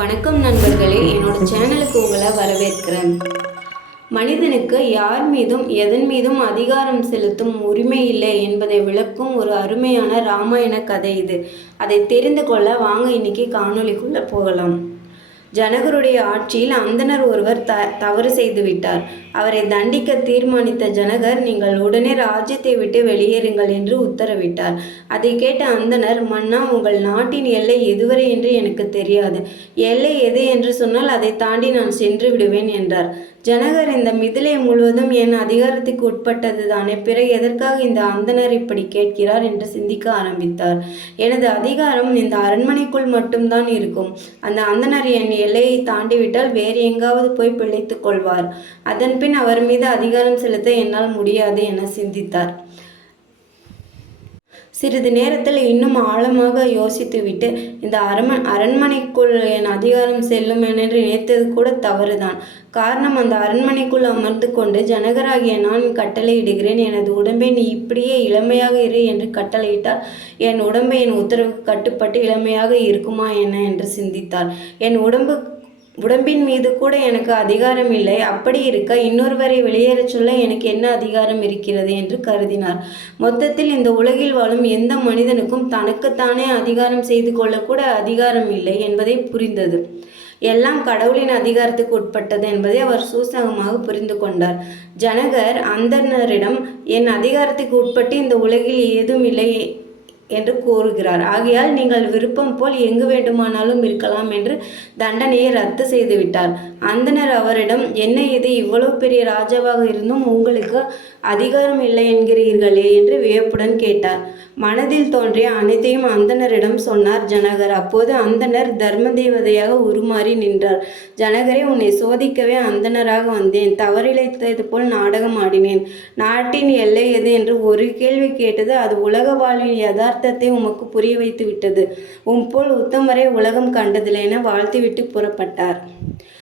வணக்கம் நண்பர்களே, என்னோட சேனலுக்கு உங்களை வரவேற்கிறேன். மனிதனுக்கு யார் மீதும் எதன் மீதும் அதிகாரம் செலுத்தும் உரிமை இல்லை என்பதை விளக்கும் ஒரு அருமையான ராமாயண கதை இது. அதை தெரிந்து கொள்ள வாங்க இன்னைக்கு காணொளிக்குள்ள போகலாம். ஜனகருடைய ஆட்சியில் அந்தணர் ஒருவர் தவறு செய்து விட்டார். அவரை தண்டிக்க தீர்மானித்த ஜனகர், நீங்கள் உடனே ராஜ்யத்தை விட்டு வெளியேறுங்கள் என்று உத்தரவிட்டார். அதை கேட்ட அந்தணர், மன்னா, உங்கள் நாட்டின் எல்லை எதுவரை என்று எனக்கு தெரியாது. எல்லை எது என்று சொன்னால் அதை தாண்டி நான் சென்று விடுவேன் என்றார். ஜனகர், இந்த மிதிலை முழுவதும் என் அதிகாரத்துக்கு உட்பட்டது தானே, பிறகு எதற்காக இந்த அந்தணர் இப்படி கேட்கிறார் என்று சிந்திக்க ஆரம்பித்தார். எனது அதிகாரம் இந்த அரண்மனைக்குள் மட்டும்தான் இருக்கும். அந்த அந்தணர் என் எல்லையை தாண்டிவிட்டால் வேறு எங்காவது போய் பிழைத்துக் கொள்வார். அதன்பின் அவர் மீது அதிகாரம் செலுத்த என்னால் முடியாது என சிந்தித்தார். சிறிது நேரத்தில் இன்னும் ஆழமாக யோசித்துவிட்டு, இந்த அரண்மனைக்குள் என் அதிகாரம் செல்லும் என்று நினைத்தது கூட தவறுதான். காரணம், அந்த அரண்மனைக்குள் அமர்ந்து கொண்டு ஜனகராகிய நான் கட்டளையிடுகிறேன், எனது உடம்பை நீ இப்படியே இளமையாக இரு என்று கட்டளையிட்டால் என் உடம்பை என் உத்தரவுக்கு கட்டுப்பட்டு இளமையாக இருக்குமா என்ன என்று சிந்தித்தார். என் உடம்பின் மீது கூட எனக்கு அதிகாரம் இல்லை. அப்படி இருக்க இன்னொருவரை வெளியேறச் சொல்ல எனக்கு என்ன அதிகாரம் இருக்கிறது என்று கருதினார். மொத்தத்தில் இந்த உலகில் வாழும் எந்த மனிதனுக்கும் தனக்குத்தானே அதிகாரம் செய்து கொள்ளக்கூட அதிகாரம் இல்லை என்பதை புரிந்தது. எல்லாம் கடவுளின் அதிகாரத்துக்கு உட்பட்டது என்பதை அவர் சூசகமாக புரிந்து கொண்டார். ஜனகர் அந்தணரிடம், என் அதிகாரத்துக்கு உட்பட்டு இந்த உலகில் ஏதும் இல்லை என்று கூறுகிறார். ஆகையால் நீங்கள் விருப்பம் போல் எங்கு வேண்டுமானாலும் இருக்கலாம் என்று தண்டனையை ரத்து செய்து விட்டார். அந்தணர் அவரிடம், என்ன இது, இவ்வளவு பெரிய ராஜாவாக இருந்தும் உங்களுக்கு அதிகாரம் இல்லை என்கிறீர்களே என்று வியப்புடன் கேட்டார். மனதில் தோன்றிய அனைத்தையும் அந்தணரிடம் சொன்னார் ஜனகர். அப்போது அந்தணர் தர்ம தேவதையாக உருமாறி நின்றார். ஜனகரே, உன்னை சோதிக்கவே அந்தணராக வந்தேன். தவறிழைத்தது போல் நாடகம் ஆடினேன். நாட்டின் எல்லை எது என்று ஒரு கேள்வி கேட்டது அது உலக வாழ்வின் யதார்த்தத்தை உமக்கு புரிய வைத்து விட்டது. போல் உத்தமரை உலகம் கண்டதில்லை என வாழ்த்துவிட்டு புறப்பட்டார்.